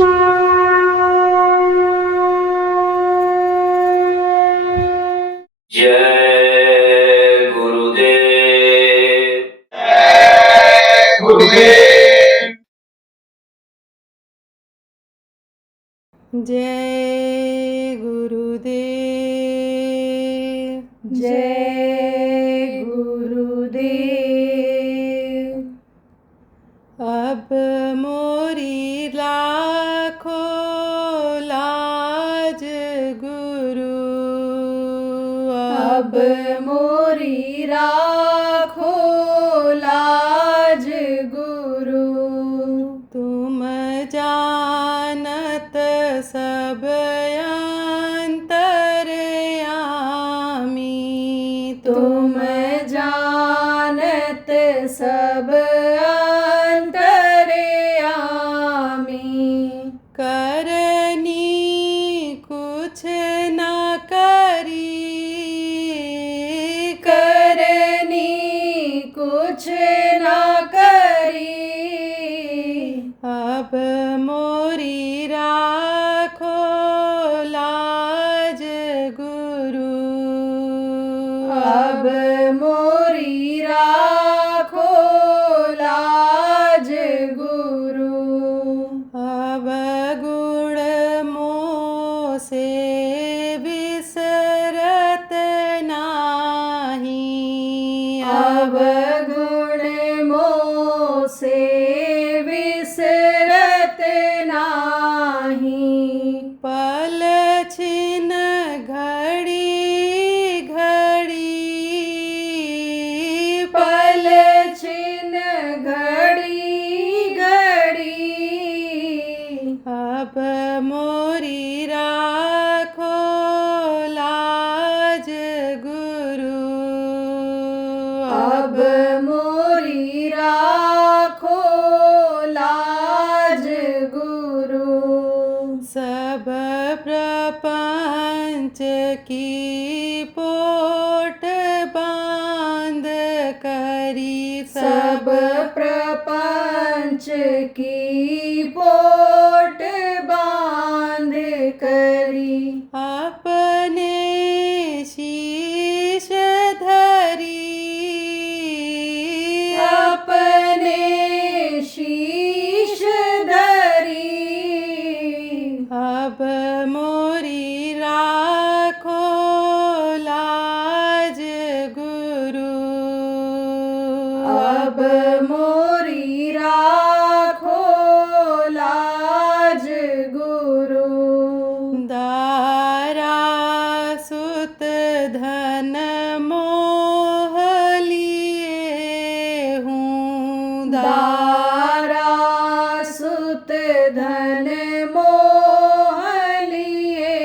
जय गुरुदेव। जय गुरुदेव। जय गुरुदेव। जय गुरुदेव। अब मोरी लाखों लाज गुरु, अब मोरी राखो लाज गुरु। तुम जानत सब अंतर्यामी, तुम जानत सब अंतर्यामी। करनी कुछ न करी, करनी कुछ न करी। अब मोरी राखो लाज गुरु, अब मोरी राखो लाज गुरु। अब गुण मोह से विसरत नाही, अब गुण मोह से विसरत नाही। पल छिन घड़ी घड़ी, पल छिन घड़ी घड़ी। अब मोरी राखो लाज गुरु, अब मोरी राखो लाज गुरु। सब प्रपंच की पोट बांध करी, सब प्रपंच की पोट बांध करी। अपने शीश धरी, अपने शीश धरी। अब मोरी राखो लाज गुरु, अब मोरी राखो लाज गुरु। दारा सुत धन मोह लिए हूँ, दारा सुत धन मोह लिए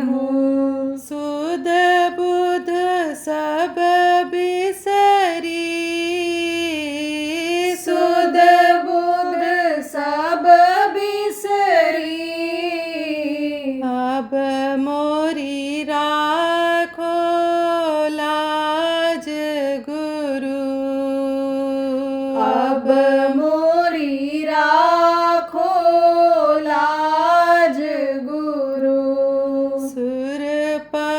हूँ। सुध बुध सब बिसरी, सुध बुध सब बिसरी। अब मोरी राखो लाज गुरु, अब मोरी राखो लाज गुरु। सुरपतित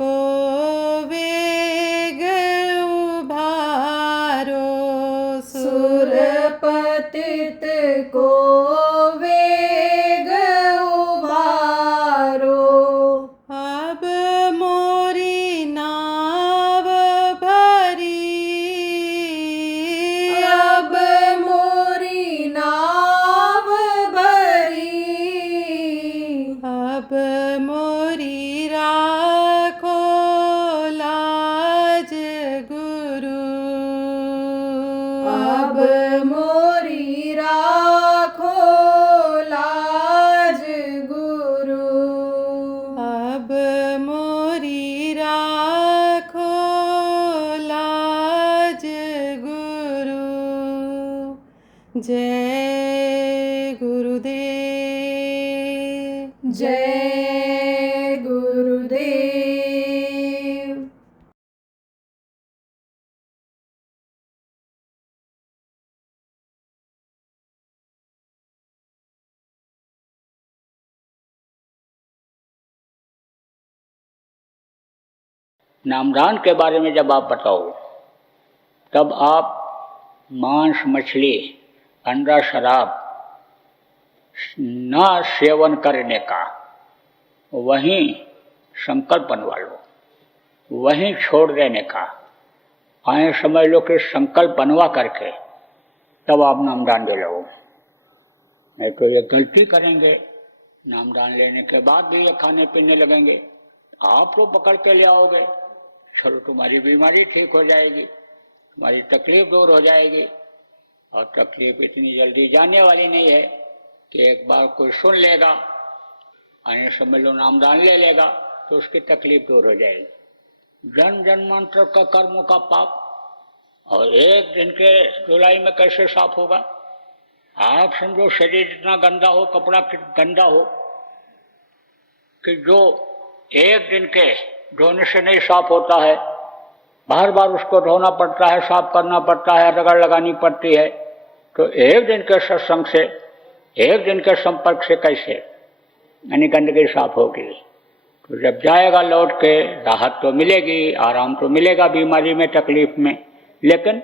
को वेग उभारो, सुरपतित को वेग उभारो। अब मोरी नाव भरी, अब मोरी नाव भरी। अब मोरी राखो लाज गुरु, अब मोरी राखो लाज गुरु। अब मोरी राखो लाज गुरु। जय गुरुदेव। जय गुरुदेव। नामदान के बारे में जब आप बताओ तब आप मांस मछली अंडा शराब न सेवन करने का वहीं संकल्प बनवा लो, वहीं छोड़ देने का। आए समझ लो कि संकल्प बनवा करके तब आप नामदान ले लो, नहीं तो ये गलती करेंगे। नामदान लेने के बाद भी ये खाने पीने लगेंगे। आप तो पकड़ के ले आओगे, चलो तुम्हारी बीमारी ठीक हो जाएगी, तुम्हारी तकलीफ दूर हो जाएगी। और तकलीफ इतनी जल्दी जाने वाली नहीं है कि एक बार कोई सुन लेगा, आने समझ लो नामदान ले लेगा तो उसकी तकलीफ दूर हो जाएगी। जन्म जन्मांतर का कर्मों का पाप और एक दिन के धुलाई में कैसे साफ होगा? आप समझो शरीर इतना गंदा हो, कपड़ा गंदा हो कि जो एक दिन के धोने से नहीं साफ होता है, बार बार उसको धोना पड़ता है, साफ करना पड़ता है, रगड़ लगानी पड़ती है। तो एक दिन के सत्संग से, एक दिन के संपर्क से कैसे यानी गंदगी साफ होगी? तो जब जाएगा लौट के राहत तो मिलेगी, आराम तो मिलेगा बीमारी में, तकलीफ में, लेकिन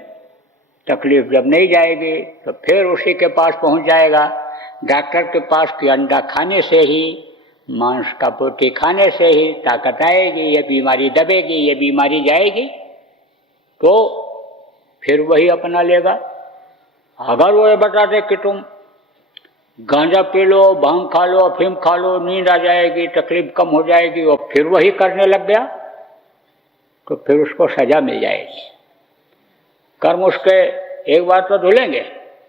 तकलीफ जब नहीं जाएगी तो फिर उसी के पास पहुंच जाएगा, डॉक्टर के पास कि अंडा खाने से ही, मांस का बोटी खाने से ही ताकत आएगी, ये बीमारी दबेगी, ये बीमारी जाएगी। तो फिर वही अपना लेगा। अगर वो ये बता दे कि तुम गांजा पी लो, भांग खा लो, अफीम खा लो, नींद आ जाएगी, तकलीफ कम हो जाएगी, और फिर वही करने लग गया तो फिर उसको सजा मिल जाएगी। कर्म उसके एक बार तो धुलेंगे,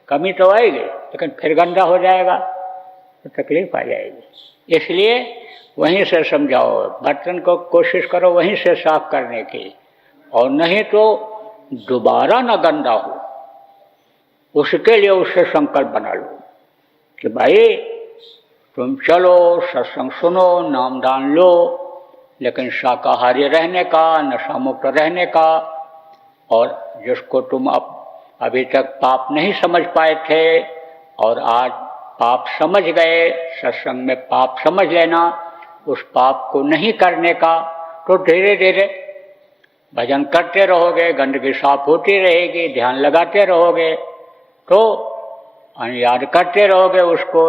कमी तो आएगी, लेकिन फिर गंदा हो जाएगा तो तकलीफ आ जाएगी। इसलिए वहीं से समझाओ, बर्तन को कोशिश करो वहीं से साफ करने की, और नहीं तो दोबारा न गंदा हो, उसके लिए उससे संकल्प बना लो कि भाई तुम चलो सत्संग सुनो, नामदान लो, लेकिन शाकाहारी रहने का, नशा मुक्त रहने का। और जिसको तुम अभी तक पाप नहीं समझ पाए थे और आज पाप समझ गए, सत्संग में पाप समझ लेना, उस पाप को नहीं करने का। तो धीरे धीरे भजन करते रहोगे, गंदगी साफ होती रहेगी, ध्यान लगाते रहोगे, तो याद करते रहोगे उसको,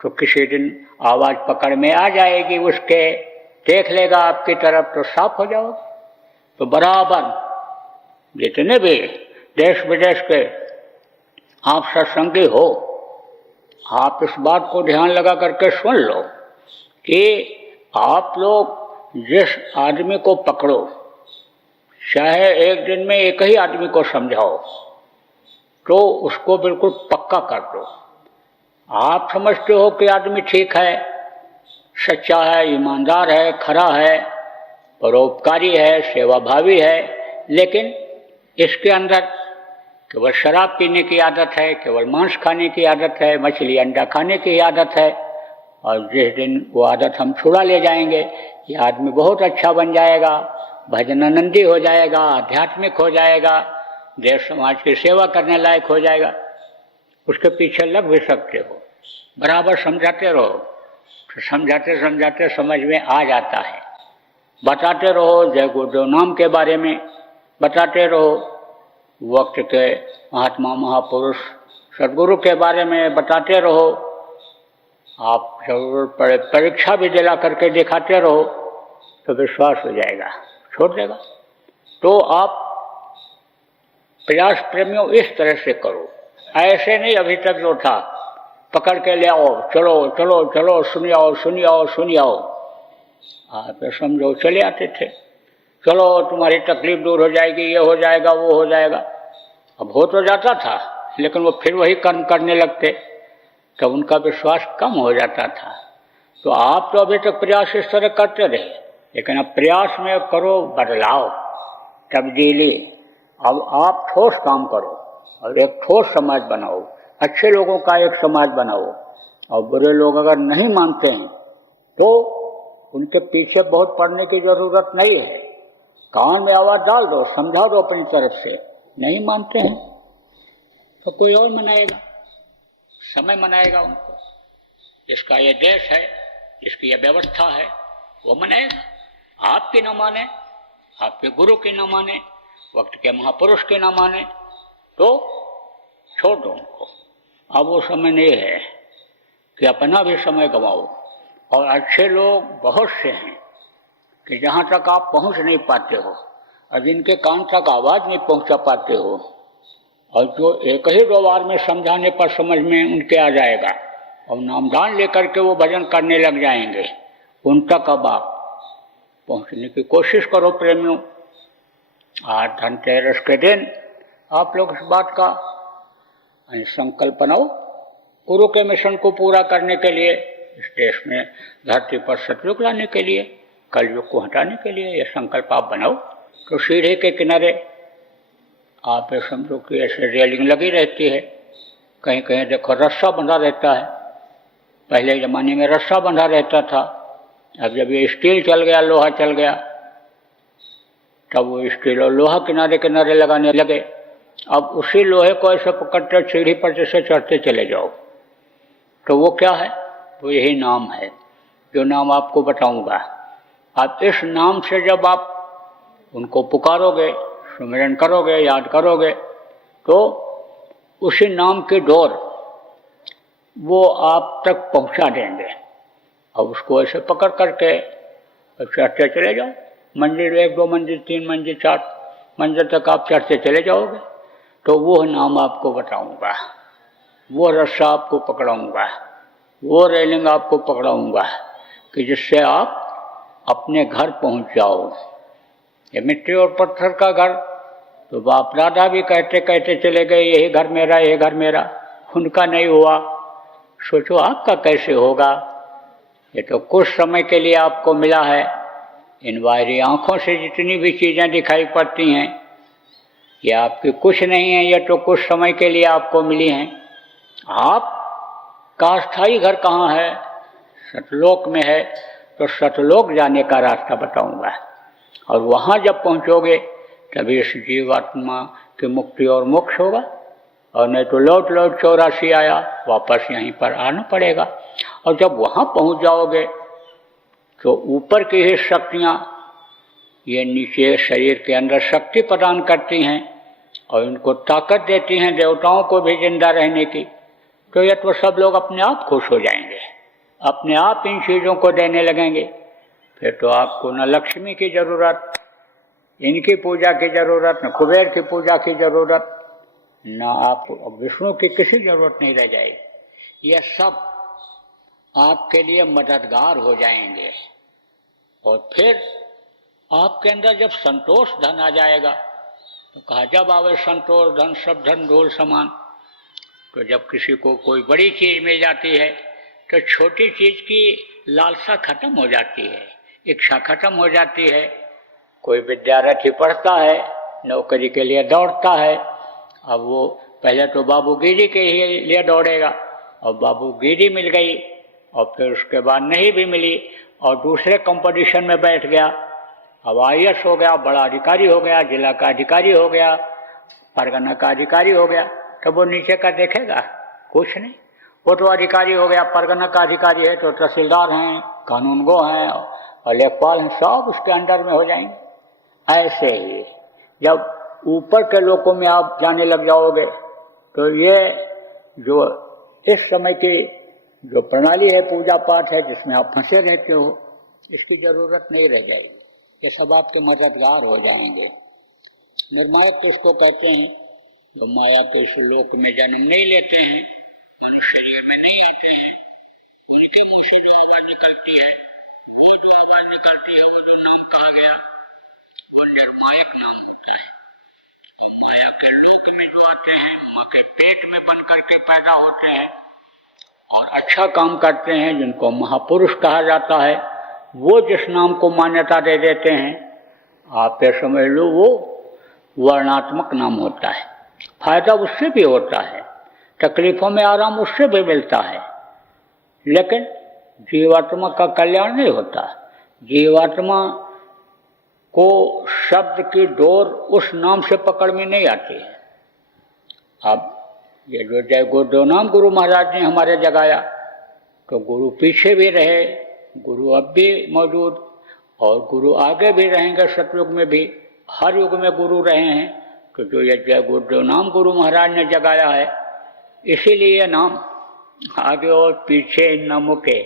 तो किसी दिन आवाज़ पकड़ में आ जाएगी उसके, देख लेगा आपकी तरफ तो साफ हो जाओगे। तो बराबर जितने भी देश विदेश के आप सत्संगी हो, आप इस बात को ध्यान लगा करके सुन लो कि आप लोग जिस आदमी को पकड़ो, चाहे एक दिन में एक ही आदमी को समझाओ, तो उसको बिल्कुल पक्का कर दो। आप समझते हो कि आदमी ठीक है, सच्चा है, ईमानदार है, खरा है, परोपकारी है, सेवाभावी है, लेकिन इसके अंदर केवल शराब पीने की आदत है, केवल मांस खाने की आदत है, मछली अंडा खाने की आदत है। और जिस दिन वो आदत हम छुड़ा ले जाएंगे, ये आदमी बहुत अच्छा बन जाएगा, भजनानंदी हो जाएगा, आध्यात्मिक हो जाएगा, देश समाज की सेवा करने लायक हो जाएगा। उसके पीछे लग भी सकते हो, बराबर समझाते रहो, तो समझाते समझाते समझ में आ जाता है। बताते रहो, जय गुरुदेव नाम के बारे में बताते रहो, वक्त के महात्मा महापुरुष सदगुरु के बारे में बताते रहो। आप जरूरत पड़े परीक्षा भी दिला करके दिखाते रहो तो विश्वास हो जाएगा, छोड़ देगा। तो आप प्रयास प्रेमियों इस तरह से करो, ऐसे नहीं अभी तक जो था पकड़ के ले आओ, चलो चलो चलो सुनियाओ सुनियाओ सुनियाओ, आप समझो चले आते थे, चलो तुम्हारी तकलीफ दूर हो जाएगी, ये हो जाएगा, वो हो जाएगा। अब हो तो जाता था, लेकिन वो फिर वही कर्म करने लगते, तब उनका विश्वास कम हो जाता था। तो आप तो अभी तक प्रयास इस तरह करते रहे, लेकिन अब प्रयास में करो बदलाव, तब्दीली। अब आप ठोस काम करो और एक ठोस समाज बनाओ, अच्छे लोगों का एक समाज बनाओ। और बुरे लोग अगर नहीं मानते हैं तो उनके पीछे बहुत पड़ने की जरूरत नहीं है, कान में आवाज़ डाल दो, समझा दो अपनी तरफ से। नहीं मानते हैं तो कोई और मनाएगा, समय मनाएगा उनको, जिसका ये देश है, जिसकी ये व्यवस्था है, वो मनाएगा। आपकी न माने आपके गुरु की न माने, वक्त के महापुरुष की न माने तो छोड़ दो उनको। अब वो समय नहीं है कि अपना भी समय गंवाओ। और अच्छे लोग बहुत से हैं कि जहाँ तक आप पहुँच नहीं पाते हो और जिनके कान तक आवाज़ नहीं पहुँचा पाते हो, और जो एक ही दो बार में समझाने पर समझ में उनके आ जाएगा और नामदान लेकर के वो भजन करने लग जाएंगे, उन तक अब आप पहुँचने की कोशिश करो प्रेमियों। आज धनतेरस के दिन आप लोग इस बात का संकल्प बनाओ, गुरु के मिशन को पूरा करने के लिए, इस देश में धरती पर सतयुग लाने के लिए, कलयुग को हटाने के लिए, यह संकल्प आप बनाओ। तो सीढ़े के किनारे आप ये समझो कि ऐसे रेलिंग लगी रहती है, कहीं कहीं देखो रस्सा बंधा रहता है। पहले ज़माने में रस्सा बंधा रहता था, अब जब ये स्टील चल गया, लोहा चल गया, तब वो स्टील और लोहा किनारे किनारे लगाने लगे। अब उसी लोहे को ऐसे पकड़ते सीढ़ी पर जैसे चढ़ते चले जाओ। तो वो क्या है? तो यही नाम है, जो नाम आपको बताऊंगा। आप इस नाम से जब आप उनको पुकारोगे, सुमिरन करोगे, याद करोगे, तो उसी नाम की डोर वो आप तक पहुंचा देंगे। अब उसको ऐसे पकड़ करके चढ़ते चले जाओ। मंजिल 1, 2 मंजिल, 3 मंजिल, 4 मंजिल तक आप चढ़ते चले जाओगे। तो वो नाम आपको बताऊंगा, वो रस्सा आपको पकड़ाऊंगा, वो रेलिंग आपको पकड़ाऊंगा कि जिससे आप अपने घर पहुंच जाओ। ये मिट्टी और पत्थर का घर तो बाप दादा भी कहते कहते चले गए, यही घर मेरा, यही घर मेरा, उनका नहीं हुआ। सोचो आपका कैसे होगा। ये तो कुछ समय के लिए आपको मिला है। इन बाहरी आँखों से जितनी भी चीज़ें दिखाई पड़ती हैं, ये आपकी कुछ नहीं है, ये तो कुछ समय के लिए आपको मिली हैं। आप का स्थायी घर कहाँ है? सतलोक में है। तो सतलोक जाने का रास्ता बताऊंगा, और वहाँ जब पहुँचोगे तभी इस जीवात्मा की मुक्ति और मोक्ष होगा। और नहीं तो लौट लौट 84 आया, वापस यहीं पर आना पड़ेगा। और जब वहाँ पहुँच जाओगे तो ऊपर की ही शक्तियाँ ये नीचे शरीर के अंदर शक्ति प्रदान करती हैं और इनको ताकत देती हैं, देवताओं को भी जिंदा रहने की। तो ये तो सब लोग अपने आप खुश हो जाएंगे, अपने आप इन चीज़ों को देने लगेंगे। फिर तो आपको न लक्ष्मी की ज़रूरत, इनकी पूजा की ज़रूरत, न कुबेर की पूजा की ज़रूरत, न आपको विष्णु की किसी ज़रूरत नहीं रह जाएगी। यह सब आपके लिए मददगार हो जाएंगे। और फिर आपके अंदर जब संतोष धन आ जाएगा, तो कहा जब आवे संतोष धन सब धन ढोल समान। तो जब किसी को कोई बड़ी चीज़ मिल जाती है तो छोटी चीज़ की लालसा खत्म हो जाती है, इच्छा खत्म हो जाती है। कोई विद्यार्थी पढ़ता है, नौकरी के लिए दौड़ता है। अब वो पहले तो बाबूगिरी के ही लिए दौड़ेगा, और बाबूगिरी मिल गई, और फिर उसके बाद नहीं भी मिली और दूसरे कंपटीशन में बैठ गया। अब IAS हो गया, बड़ा अधिकारी हो गया, जिला का अधिकारी हो गया, परगना का अधिकारी हो गया। तो वो नीचे का देखेगा? कुछ नहीं। वो तो अधिकारी हो गया, परगना का अधिकारी है तो तहसीलदार हैं, कानूनगो हैं और लेखपाल हैं, सब उसके अंडर में हो जाएंगे। ऐसे ही जब ऊपर के लोगों में आप जाने लग जाओगे तो ये जो इस समय की जो प्रणाली है, पूजा पाठ है, जिसमें आप फंसे रहते हो, इसकी ज़रूरत नहीं रह जाएगी। ये सब आपके मददगार हो जाएंगे। निर्मायक किसको कहते हैं? जो माया के इस लोक में जन्म नहीं लेते हैं, मनुष्य शरीर में नहीं आते हैं, उनके मुंह से जो आवाज़ निकलती है, वो जो आवाज़ निकलती है, वो जो नाम कहा गया, वो निर्मायक नाम होता है। और माया के लोक में जो आते हैं, माँ के पेट में बन करके पैदा होते हैं और अच्छा काम करते हैं, जिनको महापुरुष कहा जाता है, वो जिस नाम को मान्यता दे देते हैं, आप ये समझ लो वो वर्णात्मक नाम होता है। फायदा उससे भी होता है, तकलीफ़ों में आराम उससे भी मिलता है, लेकिन जीवात्मा का कल्याण नहीं होता। जीवात्मा को शब्द की डोर उस नाम से पकड़ में नहीं आती है। अब ये जो जय गुरुदेव नाम गुरु महाराज ने हमारे जगाया, तो गुरु पीछे भी रहे, गुरु अब भी मौजूद, और गुरु आगे भी रहेंगे, सतयुग में भी, हर युग में गुरु रहे हैं। तो जो ये जय गुरुदेव नाम गुरु महाराज ने जगाया है, इसीलिए ये नाम आगे और पीछे न मुके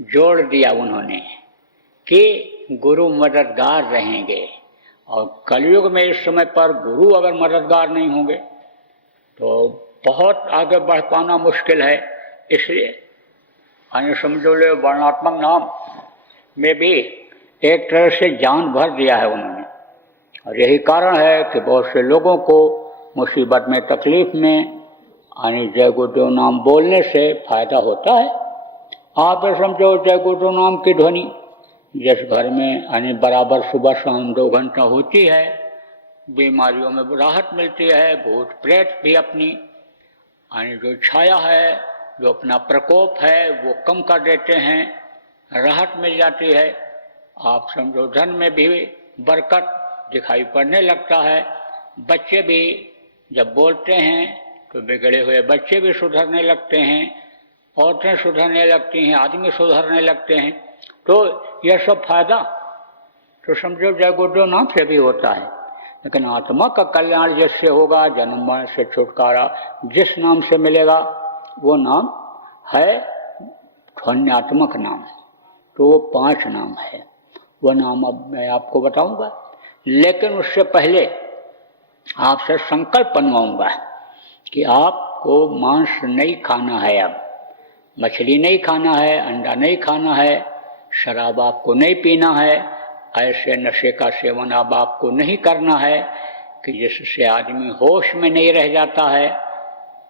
जोड़ दिया उन्होंने कि गुरु मददगार रहेंगे। और कलयुग में इस समय पर गुरु अगर मददगार नहीं होंगे तो बहुत आगे बढ़ पाना मुश्किल है। इसलिए समझो ले वर्णात्मक नाम में भी एक तरह से जान भर दिया है उन्होंने। और यही कारण है कि बहुत से लोगों को मुसीबत में, तकलीफ में जय गुरुदेव नाम बोलने से फायदा होता है। आप समझो जय गुरुदेव नाम की ध्वनि जिस घर में बराबर सुबह शाम 2 घंटा होती है, बीमारियों में राहत मिलती है, भूत प्रेत भी अपनी जो छाया है, जो अपना प्रकोप है वो कम कर देते हैं, राहत मिल जाती है। आप समझो धन में भी बरकत दिखाई पड़ने लगता है। बच्चे भी जब बोलते हैं तो बिगड़े हुए बच्चे भी सुधरने लगते हैं, औरतें सुधरने लगती हैं, आदमी सुधरने लगते हैं। तो यह सब फायदा तो समझो जय गुरुदेव नाम से भी होता है। लेकिन आत्मा का कल्याण जिससे होगा, जन्म मरण से छुटकारा जिस नाम से मिलेगा, वो नाम है ध्वन्यात्मक नाम। तो वो 5 नाम है, वो नाम अब मैं आपको बताऊंगा। लेकिन उससे पहले आपसे संकल्प बनवाऊंगा कि आपको मांस नहीं खाना है, अब मछली नहीं खाना है, अंडा नहीं खाना है, शराब आपको नहीं पीना है, ऐसे नशे का सेवन अब आपको नहीं करना है कि जिससे आदमी होश में नहीं रह जाता है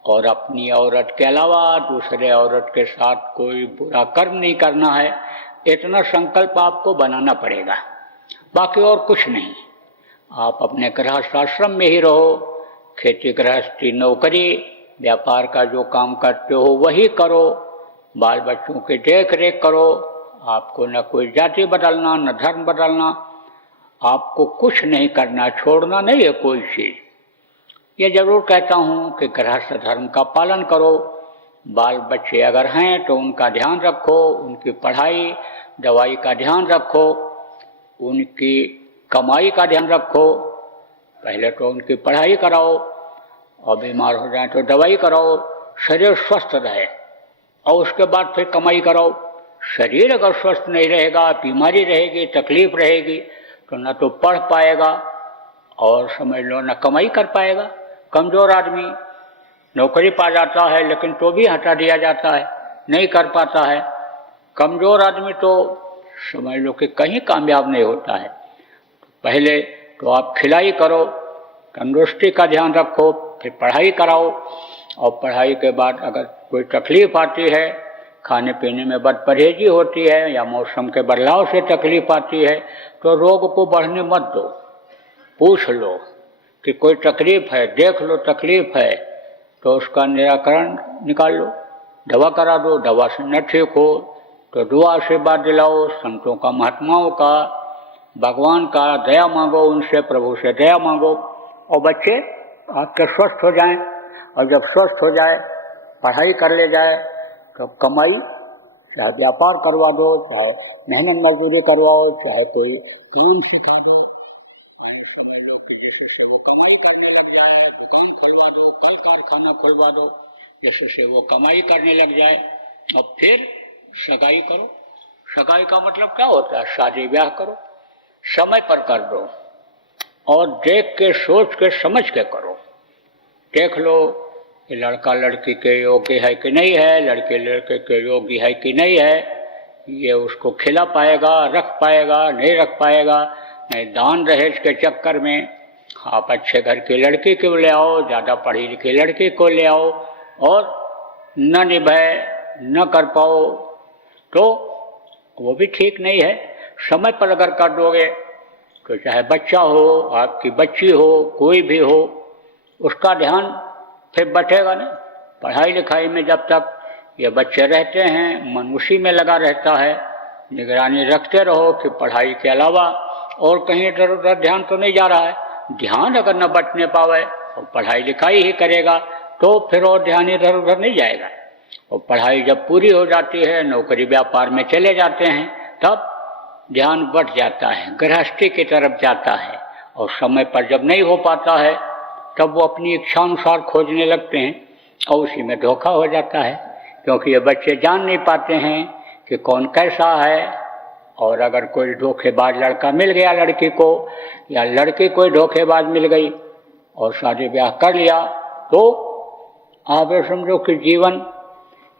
और अपनी औरत के अलावा दूसरे औरत के साथ कोई बुरा कर्म नहीं करना है। इतना संकल्प आपको बनाना पड़ेगा, बाकी और कुछ नहीं। आप अपने गृहस्थ आश्रम में ही रहो, खेती गृहस्थी नौकरी व्यापार का जो काम करते हो वही करो, बाल बच्चों की देख रेख करो। आपको न कोई जाति बदलना, न धर्म बदलना, आपको कुछ नहीं करना, छोड़ना नहीं है कोई चीज़। ये जरूर कहता हूँ कि गृहस्थ धर्म का पालन करो। बाल बच्चे अगर हैं तो उनका ध्यान रखो, उनकी पढ़ाई दवाई का ध्यान रखो, उनकी कमाई का ध्यान रखो। पहले तो उनकी पढ़ाई कराओ और बीमार हो जाए तो दवाई कराओ, शरीर स्वस्थ रहे, और उसके बाद फिर कमाई कराओ। शरीर अगर स्वस्थ नहीं रहेगा, बीमारी रहेगी, तकलीफ रहेगी, तो न तो पढ़ पाएगा और समझ लो न कमाई कर पाएगा। कमज़ोर आदमी नौकरी पा जाता है लेकिन तो भी हटा दिया जाता है, नहीं कर पाता है। कमज़ोर आदमी तो समझ लो कि कहीं कामयाब नहीं होता है। पहले तो आप खिलाई करो, तंदुरुस्ती का ध्यान रखो, फिर पढ़ाई कराओ। और पढ़ाई के बाद अगर कोई तकलीफ आती है, खाने पीने में बदपरहेजी होती है या मौसम के बदलाव से तकलीफ आती है, तो रोग को बढ़ने मत दो। पूछ लो कि कोई तकलीफ है, देख लो तकलीफ है तो उसका निराकरण निकाल लो, दवा करा दो। दवा से न ठीक हो तो दुआ आशीर्वाद दिलाओ, संतों का, महात्माओं का, भगवान का दया मांगो, उनसे प्रभु से दया मांगो, और बच्चे आपके स्वस्थ हो जाएं। और जब स्वस्थ हो जाए, पढ़ाई कर ले जाए, तो कमाई चाहे व्यापार करवा दो, चाहे मेहनत मजदूरी करवाओ, चाहे कोई काम सिखा दो, समझ लो कि जिससे वो कमाई करने लग जाए। दुकान खुलवा दो, कल कारखाना खुलवा दो, जिससे वो कमाई करने लग जाए। और फिर सगाई करो। सगाई का मतलब क्या होता है? शादी ब्याह करो, समय पर कर दो और देख के, सोच के, समझ के करो। देख लो कि लड़का लड़की के योग्य है कि नहीं है, लड़के लड़के के योग्य है कि नहीं है, ये उसको खिला पाएगा, रख पाएगा, नहीं रख पाएगा। नहीं दान दहेज के चक्कर में आप अच्छे घर की लड़की को ले आओ, ज़्यादा पढ़ी लिखी लड़की को ले आओ, और न निभाए, न कर पाओ तो वो भी ठीक नहीं है। समय पर अगर कर दोगे तो चाहे बच्चा हो, आपकी बच्ची हो, कोई भी हो, उसका ध्यान फिर बटेगा नहीं। पढ़ाई लिखाई में जब तक ये बच्चे रहते हैं, मन उसी में लगा रहता है। निगरानी रखते रहो कि पढ़ाई के अलावा और कहीं इधर उधर ध्यान तो नहीं जा रहा है। ध्यान अगर न बटने पावे और पढ़ाई लिखाई ही करेगा तो फिर और ध्यान इधर उधर नहीं जाएगा। और पढ़ाई जब पूरी हो जाती है, नौकरी व्यापार में चले जाते हैं, तब ध्यान बढ़ जाता है, गृहस्थी की तरफ जाता है, और समय पर जब नहीं हो पाता है तब वो अपनी इच्छानुसार खोजने लगते हैं और उसी में धोखा हो जाता है, क्योंकि ये बच्चे जान नहीं पाते हैं कि कौन कैसा है। और अगर कोई धोखेबाज लड़का मिल गया लड़की को, या लड़की कोई धोखेबाज मिल गई और शादी ब्याह कर लिया, तो आप ये समझो कि जीवन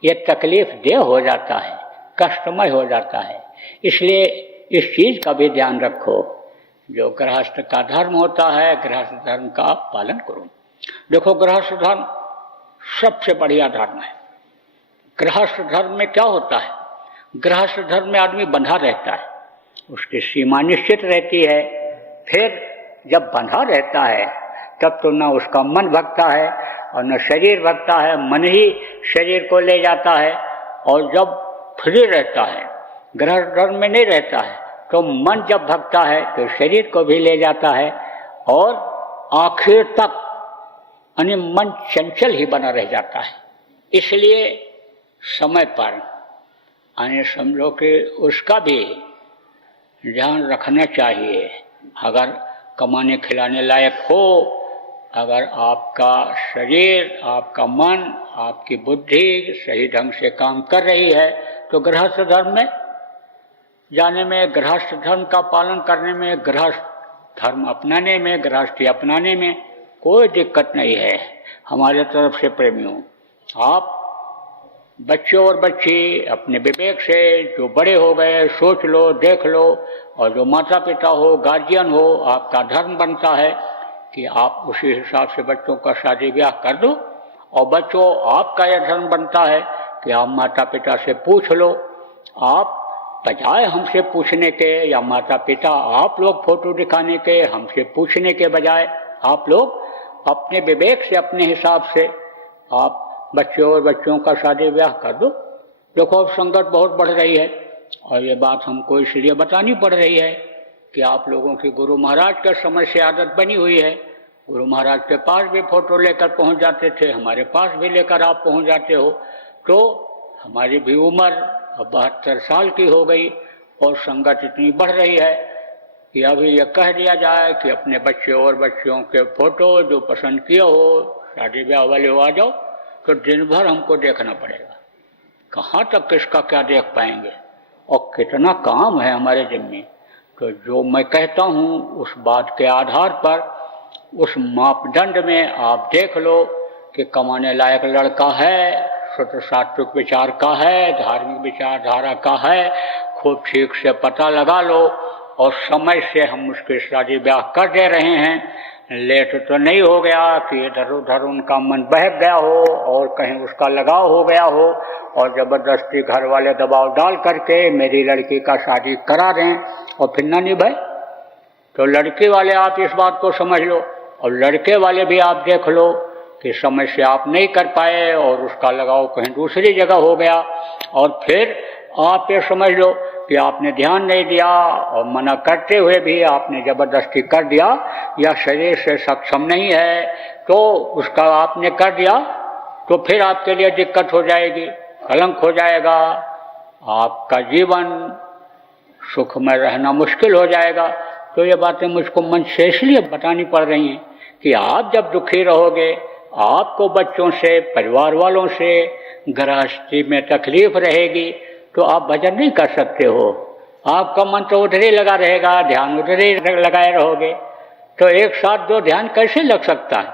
ये तकलीफ देह हो जाता है, कष्टमय हो जाता है। इसलिए इस चीज़ का भी ध्यान रखो, जो गृहस्थ का धर्म होता है, गृहस्थ धर्म का पालन करो। देखो, गृहस्थ धर्म सबसे बढ़िया धर्म है। गृहस्थ धर्म में क्या होता है? गृहस्थ धर्म में आदमी बंधा रहता है, उसकी सीमा निश्चित रहती है। फिर जब बंधा रहता है तब तो न उसका मन भगता है और न शरीर भगता है, मन ही शरीर को ले जाता है। और जब फ्री रहता है, गृहस्थ धर्म में नहीं रहता है, तो मन जब भगता है तो शरीर को भी ले जाता है और आखिर तक यानी मन चंचल ही बना रह जाता है। इसलिए समय पर यानी समझो कि उसका भी ध्यान रखना चाहिए। अगर कमाने खिलाने लायक हो, अगर आपका शरीर, आपका मन, आपकी बुद्धि सही ढंग से काम कर रही है, तो गृहस्थ धर्म में जाने में, गृहस्थ धर्म का पालन करने में, गृहस्थ धर्म अपनाने में, गृहस्थी अपनाने में कोई दिक्कत नहीं है। हमारे तरफ से प्रेमियों, आप बच्चों और बच्ची अपने विवेक से, जो बड़े हो गए, सोच लो, देख लो, और जो माता पिता हो, गार्जियन हो, आपका धर्म बनता है कि आप उसी हिसाब से बच्चों का शादी ब्याह कर दो। और बच्चों, आपका यह धर्म बनता है कि आप माता पिता से पूछ लो। आप बजाय हमसे पूछने के, या माता पिता आप लोग फोटो दिखाने के, हमसे पूछने के बजाय आप लोग अपने विवेक से, अपने हिसाब से आप बच्चों और बच्चों का शादी ब्याह कर दो। देखो, अब संकट बहुत बढ़ रही है और ये बात हमको इसलिए बतानी पड़ रही है कि आप लोगों की गुरु महाराज के समय से आदत बनी हुई है। गुरु महाराज के पास भी फोटो लेकर पहुंच जाते थे, हमारे पास भी लेकर आप पहुंच जाते हो। तो हमारी भी उम्र अब 72 साल की हो गई और संगत इतनी बढ़ रही है कि अभी यह कह दिया जाए कि अपने बच्चे और बच्चियों के फोटो जो पसंद किए हो, शादी ब्याह वाले हो, आ जाओ, तो दिन भर हमको देखना पड़ेगा। कहाँ तक किसका क्या देख पाएंगे और कितना काम है हमारे जिम्मे। तो जो मैं कहता हूँ उस बात के आधार पर, उस मापदंड में आप देख लो कि कमाने लायक लड़का है, शुद्ध सात्विक विचार का है, धार्मिक विचारधारा का है, खूब ठीक से पता लगा लो और समय से हम उसके शादी ब्याह कर दे रहे हैं। लेट तो नहीं हो गया कि इधर उधर उनका मन बहक गया हो और कहीं उसका लगाव हो गया हो और ज़बरदस्ती घर वाले दबाव डाल करके मेरी लड़की का शादी करा दें और फिर ना निभाए। तो लड़के वाले आप इस बात को समझ लो और लड़के वाले भी आप देख लो कि समय से आप नहीं कर पाए और उसका लगाव कहीं दूसरी जगह हो गया, और फिर आप ये समझ लो कि आपने ध्यान नहीं दिया और मना करते हुए भी आपने ज़बरदस्ती कर दिया, या शरीर से सक्षम नहीं है तो उसका आपने कर दिया, तो फिर आपके लिए दिक्कत हो जाएगी, कलंक हो जाएगा, आपका जीवन सुख में रहना मुश्किल हो जाएगा। तो ये बातें मुझको मन से इसलिए बतानी पड़ रही हैं कि आप जब दुखी रहोगे, आपको बच्चों से, परिवार वालों से, गृहस्थी में तकलीफ रहेगी, तो आप भजन नहीं कर सकते हो। आपका मन तो उधर ही लगा रहेगा, ध्यान उधर ही लगाए रहोगे, तो एक साथ दो ध्यान कैसे लग सकता है?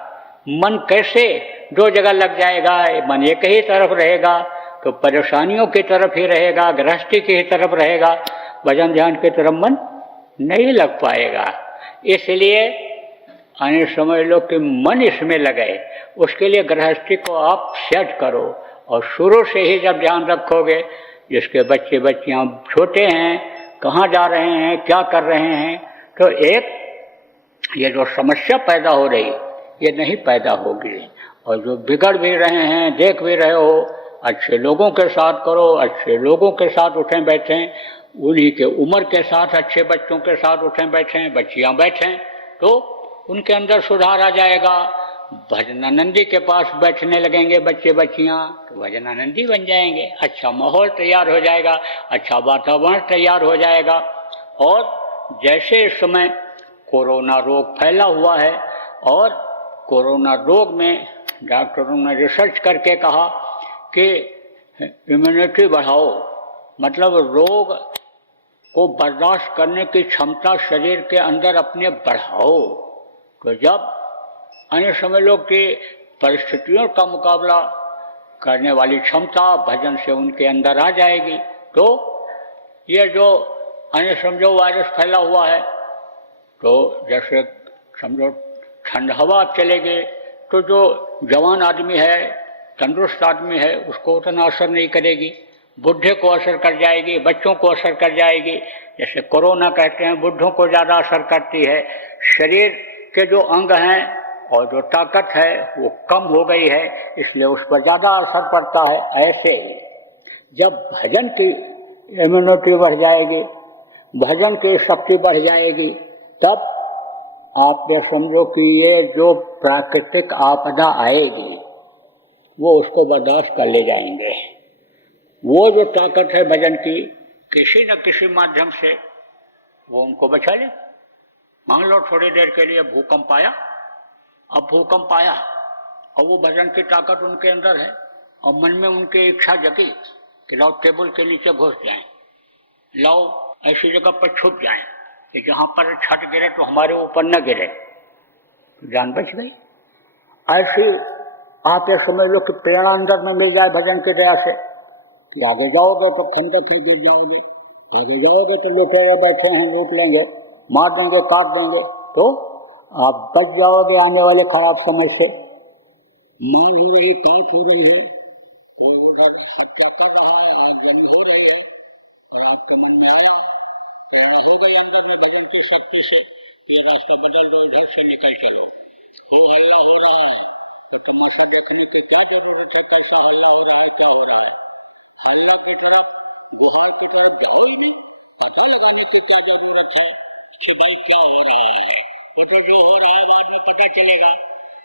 मन कैसे दो जगह लग जाएगा? मन एक ही तरफ रहेगा तो परेशानियों की तरफ ही रहेगा, गृहस्थी की तरफ रहेगा, भजन ध्यान की तरफ मन नहीं लग पाएगा। इसलिए आने समझ लो कि मन इसमें लगे, उसके लिए गृहस्थी को आप सेट करो। और शुरू से ही जब ध्यान रखोगे, जिसके बच्चे बच्चियां छोटे हैं, कहाँ जा रहे हैं, क्या कर रहे हैं, तो एक ये जो समस्या पैदा हो रही ये नहीं पैदा होगी। और जो बिगड़ भी रहे हैं, देख भी रहे हो, अच्छे लोगों के साथ करो, अच्छे लोगों के साथ उठें बैठें, उन्हीं के उम्र के साथ अच्छे बच्चों के साथ उठें बैठें, बच्चियां बैठें, तो उनके अंदर सुधार आ जाएगा। भजनानंदी के पास बैठने लगेंगे बच्चे बच्चियां तो भजनानंदी बन जाएंगे, अच्छा माहौल तैयार हो जाएगा, अच्छा वातावरण तैयार हो जाएगा। और जैसे इस समय कोरोना रोग फैला हुआ है और कोरोना रोग में डॉक्टरों ने रिसर्च करके कहा कि इम्यूनिटी बढ़ाओ, मतलब रोग को बर्दाश्त करने की क्षमता शरीर के अंदर अपने बढ़ाओ। तो जब अन्य समझ लो कि परिस्थितियों का मुकाबला करने वाली क्षमता भजन से उनके अंदर आ जाएगी, तो ये जो अन्य समझो वायरस फैला हुआ है, तो जैसे समझो ठंड हवा चलेगी तो जो जवान आदमी है, तंदुरुस्त आदमी है, उसको उतना असर नहीं करेगी, बुढ़े को असर कर जाएगी, बच्चों को असर कर जाएगी। जैसे कोरोना कहते हैं बुढ़ों को ज़्यादा असर करती है, शरीर के जो अंग हैं और जो ताकत है वो कम हो गई है, इसलिए उस पर ज़्यादा असर पड़ता है। ऐसे ही जब भजन की इम्यूनिटी बढ़ जाएगी, भजन की शक्ति बढ़ जाएगी, तब आप ये समझो कि ये जो प्राकृतिक आपदा आएगी वो उसको बर्दाश्त कर ले जाएंगे। वो जो ताकत है भजन की, किसी न किसी माध्यम से वो उनको बचा ले। मान लो थोड़ी देर के लिए भूकंप आया, अब भूकंप आया और वो भजन की ताकत उनके अंदर है और मन में उनकी इच्छा जगी कि लाओ टेबल के नीचे घुस जाएं, लाओ ऐसी जगह पर छुप जाएं कि जहाँ पर छत गिरे तो हमारे ऊपर न गिरे, तो जान बच गई। ऐसी आप ये समझ लो कि प्रेरणा अंदर में मिल जाए भजन की दया से कि आगे जाओगे तो खंडक है, गिर जाओगे, आगे जाओगे तो लुटेरे बैठे हैं, लूट लेंगे, मार देंगे, काट देंगे, तो आप बच जाओगे आने वाले खराब समय से। मार हो रही, काट हो रही है, कोई उधर हत्या कर रहा है, आगजनी हो रही है, और आपके मन में आया, प्रेरणा हो गई अंदर में भजन की शक्ति से कि ये रास्ता बदल दो, इधर से निकल चलो। हो हल्ला हो रहा है तो तमाशा देखने की क्या जरूरत है, कैसा हल्ला हो रहा है, क्या हो रहा है। हल्ला की तरफ, गुहार की तरफ जाओ ही नहीं, पता लगाने की क्या जरूरत है कि भाई क्या हो रहा है। वो तो जो हो रहा है बाद में पता चलेगा।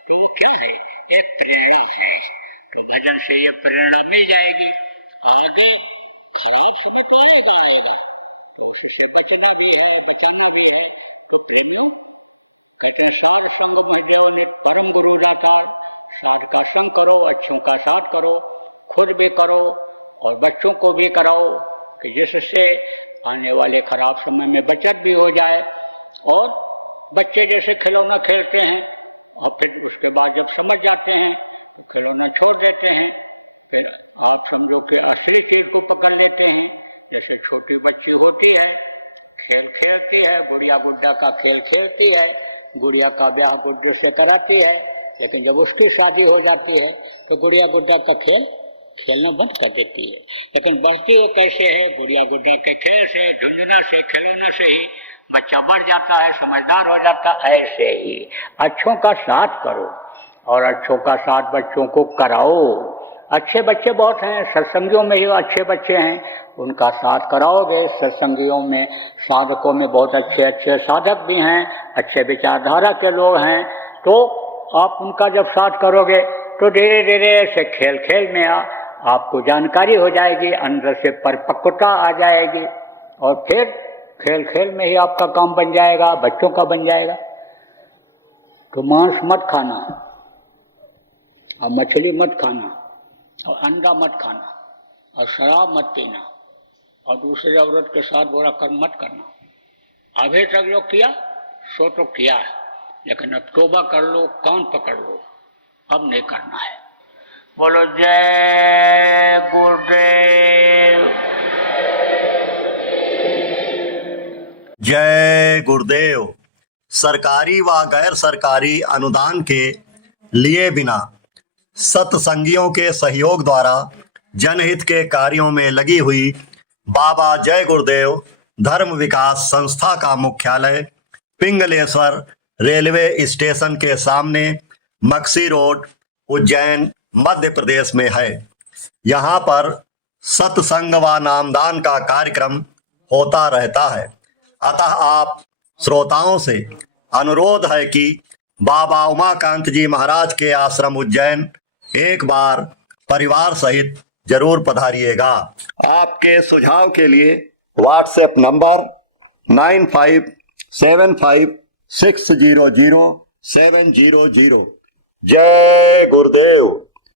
तो वो क्या है, एक प्रेरणा है। तो भजन से ये प्रेरणा मिल जाएगी, आगे खराब समय तो आएगा, तो उससे बचना भी है, बचाना भी है। तो प्रेमियों कहते हैं सार संग महदेव नित परम गुरु दातार, साध का संग करो, अच्छों का साथ करो, खुद भी करो और बच्चों को भी कराओ कि जिससे आने वाले खराब समय में बचत भी हो जाए। और बच्चे जैसे खिलौना खेलते हैं और फिर उसके बाद जब समझ जाते हैं तो खिलौना छोड़ देते हैं, फिर आप समझो कि असली चीज़ को पकड़ लेते हैं। जैसे छोटी बच्ची होती है, खेल खेलती है, गुड़िया गुड्डा का खेल खेलती है, गुड़िया का ब्याह गुड्डे से कराती है, लेकिन जब उसकी शादी हो जाती है तो गुड़िया गुड्डा का खेल खेलना बंद कर देती है। लेकिन बढ़ती वो कैसे है, गुड़िया गुड्डा के खेल से, झुंझुना से, खिलौना से ही बच्चा बढ़ जाता है, समझदार हो जाता। ऐसे ही अच्छों का साथ करो और अच्छों का साथ बच्चों को कराओ। अच्छे बच्चे बहुत हैं, सत्संगियों में ही अच्छे बच्चे हैं, उनका साथ कराओगे। सत्संगियों में, साधकों में बहुत अच्छे अच्छे साधक भी हैं, अच्छे विचारधारा के लोग हैं। तो आप उनका जब साथ करोगे तो धीरे धीरे ऐसे खेल खेल में आपको जानकारी हो जाएगी, अंदर से परिपक्वता आ जाएगी और फिर खेल खेल में ही आपका काम बन जाएगा, बच्चों का बन जाएगा। तो मांस मत खाना और मछली मत खाना और अंडा मत खाना और शराब मत पीना और दूसरे औरत के साथ बुरा कर्म मत करना। अभी तक जो किया सो तो किया, लेकिन अब तौबा कर लो, कान पकड़ लो, अब नहीं करना है। बोलो जय गुरुदेव। जय गुरुदेव। सरकारी व गैर सरकारी अनुदान के लिए बिना सत्संगियों के सहयोग द्वारा जनहित के कार्यों में लगी हुई बाबा जय गुरुदेव धर्म विकास संस्था का मुख्यालय पिंगलेश्वर रेलवे स्टेशन के सामने मक्सी रोड, उज्जैन, मध्य प्रदेश में है। यहाँ पर सत्संग व नामदान का कार्यक्रम होता रहता है। अतः आप श्रोताओं से अनुरोध है कि बाबा उमाकांत जी महाराज के आश्रम उज्जैन एक बार परिवार सहित जरूर पधारिएगा। आपके सुझाव के लिए व्हाट्सएप नंबर 9575600700। जय गुरुदेव।